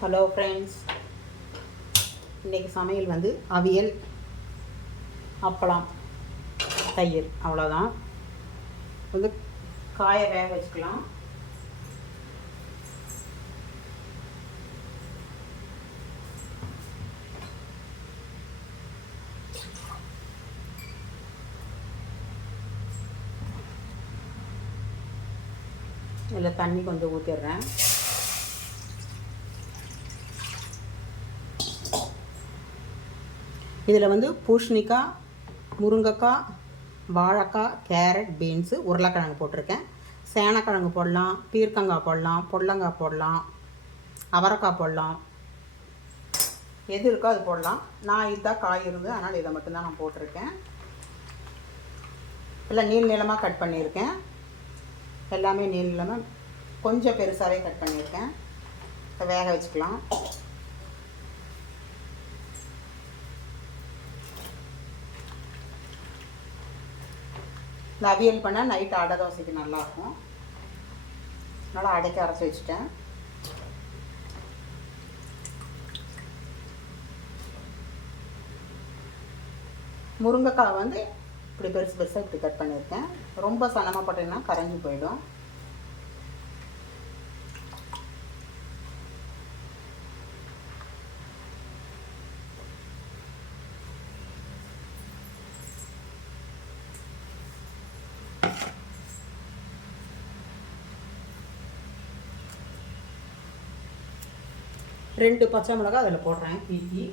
Hello friends, இன்றைக்கி சமையல் வந்து அவியல், அப்பளம், தயிர், அவ்வளோதான். வந்து காயை வேக வச்சுக்கலாம். இதில் தண்ணி கொஞ்சம் ஊற்றிடுறேன். இதில் வந்து பூசணிக்காய், முருங்கைக்காய், வாழைக்காய், கேரட், பீன்ஸு, உருளைக்கிழங்கு போட்டிருக்கேன். சேனக்கிழங்கு போடலாம், பீர்க்கங்காய் போடலாம், பொடலங்காய் போடலாம், அவரைக்காய் போடலாம். எது இருக்கோ அது போடலாம். நான் இதுதான் காய் இருந்து, அதனால் இதை மட்டும்தான் நான் போட்டிருக்கேன். இல்லை நீள் நீளமாக கட் பண்ணியிருக்கேன். எல்லாமே நீள் நீளமாக கொஞ்சம் பெருசாகவே கட் பண்ணியிருக்கேன். வேக வச்சுக்கலாம். இந்த அவியல் பண்ணால் நைட்டு அடை தோசைக்கு நல்லாயிருக்கும். அதனால் அடைக்க அரைச்சி வச்சுட்டேன். முருங்கைக்காய் வந்து இப்படி பெருசு பெருசாக இப்படி கட் பண்ணியிருக்கேன். ரொம்ப சன்னமாக போட்டிங்கன்னா கரைஞ்சி போயிடும். ரெண்டு பச்சை மிளகாய் அதில் போடுறேன் கீக்கி.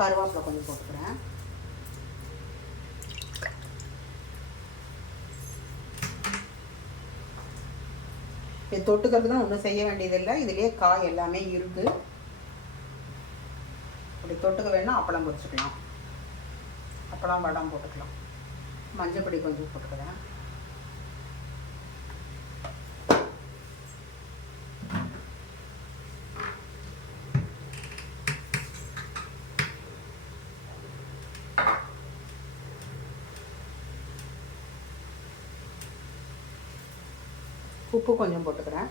கருவேப்பிலை கொஞ்சம் போட்டுக்கிறேன். இது தொட்டுக்கிறதுக்கு ஒன்றும் செய்ய வேண்டியதில்லை. இதுலேயே காய் எல்லாமே இருக்குது. அப்படி தொட்டுக்க வேணால் அப்பளம் பொரிச்சுக்கலாம். அப்பளம் வடம் போட்டுக்கலாம். மஞ்சள் பொடி கொஞ்சம் போட்டுக்கிறேன். உப்பு கொஞ்சம் போட்டுக்கிறேன்.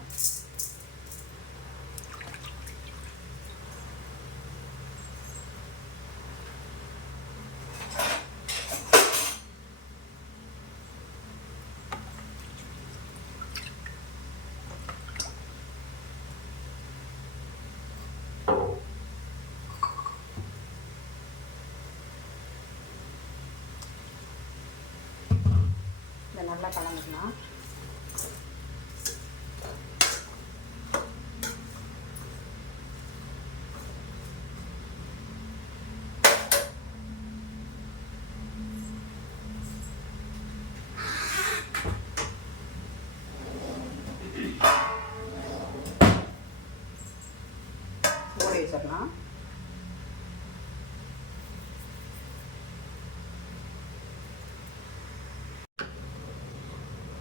இதை நல்லா கலந்துக்கலாம். மூடி வச்சிடலாம்.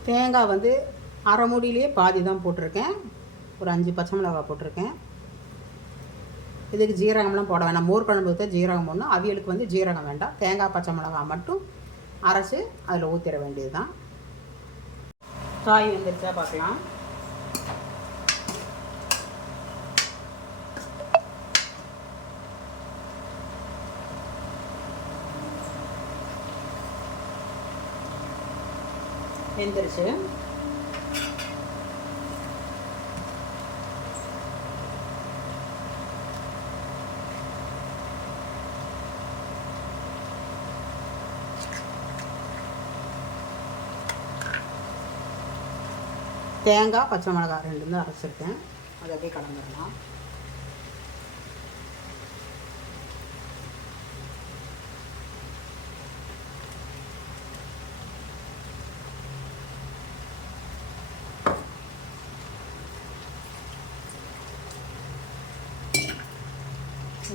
தேங்காய் வந்து அரை மூடியிலே பாதி தான் போட்டிருக்கேன். ஒரு 5 பச்சை மிளகாய் போட்டிருக்கேன். இதுக்கு ஜீரகம்லாம் போட வேண்டாம். மோர் குழம்பு ஊற்ற ஜீரகம் போடணும். அவியலுக்கு வந்து ஜீரகம் வேண்டாம். தேங்காய் பச்சை மிளகாய் மட்டும் அரைச்சி அதில் ஊற்றிட வேண்டியது தான். காய் வெந்துருச்சா பார்க்கலாம். வெந்துருச்சு. தேங்காய் பச்சை மிளகாய் ரெண்டும் அரைச்சிருக்கேன். அதை அப்படியே கலந்துடலாம்.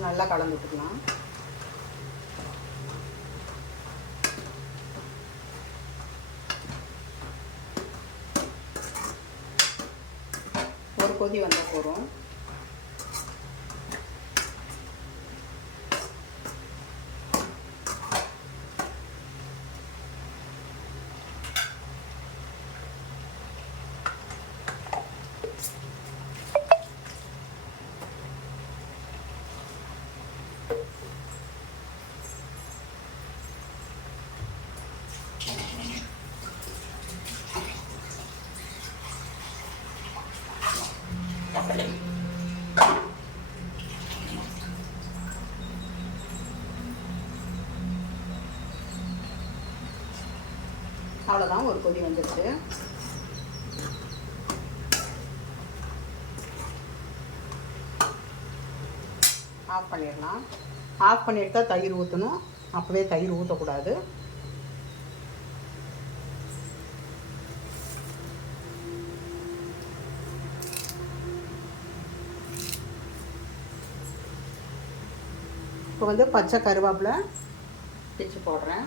நல்லா கலந்து விட்டுக்கலாம். ஒரு கொதி வந்தால் போதும். அவ்வளோதான், ஒரு கொதி வந்துடுச்சு. ஆஃப் பண்ணிடலாம். ஆஃப் பண்ணிட்டு தான் தயிர் ஊற்றணும். அப்போவே தயிர் ஊற்றக்கூடாது. இப்போ வந்து பச்சை கருவேப்பிலை பிச்சு போடுறேன்.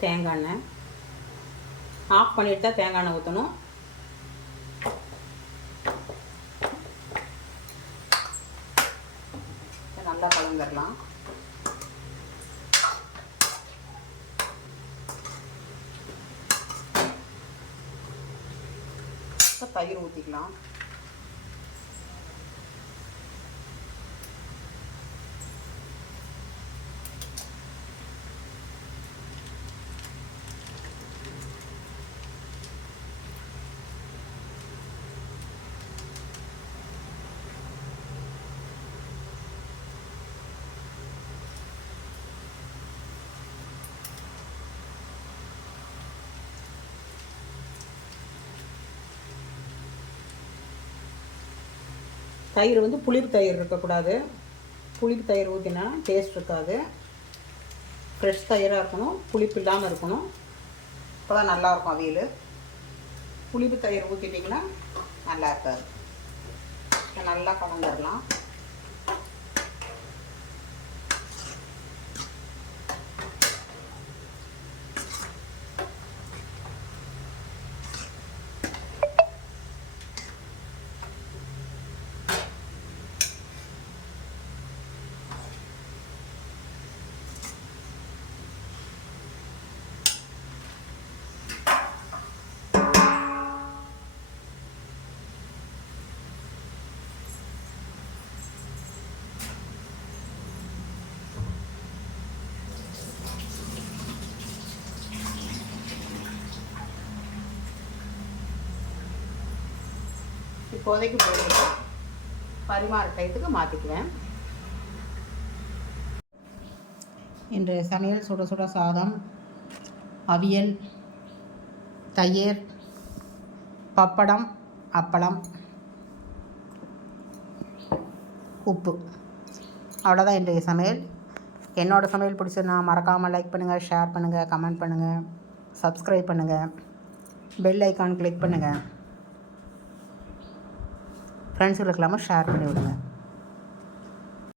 தேங்காய் எண்ணெய் ஆஃப் பண்ணிட்டு தான் தேங்காய் எண்ணெய் ஊற்றணும். நல்லா கலந்துடலாம். தயிர் ஊற்றிக்கலாம். தயிர் வந்து புளிப்பு தயிர் இருக்கக்கூடாது. புளிப்பு தயிர் ஊற்றினா டேஸ்ட் இருக்காது. ஃப்ரெஷ் தயிராக இருக்கணும், புளிப்பு இல்லாமல் இருக்கணும். அப்போ தான் நல்லாயிருக்கும் அவியல். புளிப்பு தயிர் ஊற்றிட்டிங்கன்னா நல்லா இருக்காது. நல்லா கலந்துடலாம். இப்போதைக்கு போட்டு பரிமாற டயத்துக்கு மாற்றிக்குவேன். இன்று சமையல் சுட சுட சாதம், அவியல், தயிர், பப்படம், அப்பளம், உப்பு. அவ்வளோதான் இன்றைய சமையல். என்னோடய சமையல் பிடிச்சதுன்னா மறக்காமல் லைக் பண்ணுங்கள், ஷேர் பண்ணுங்கள், கமெண்ட் பண்ணுங்கள், சப்ஸ்கிரைப் பண்ணுங்கள், பெல் ஐக்கான் கிளிக் பண்ணுங்கள். ஃப்ரெண்ட்ஸுகளுக்கு இல்லாமல் ஷேர் பண்ணி விடுங்க.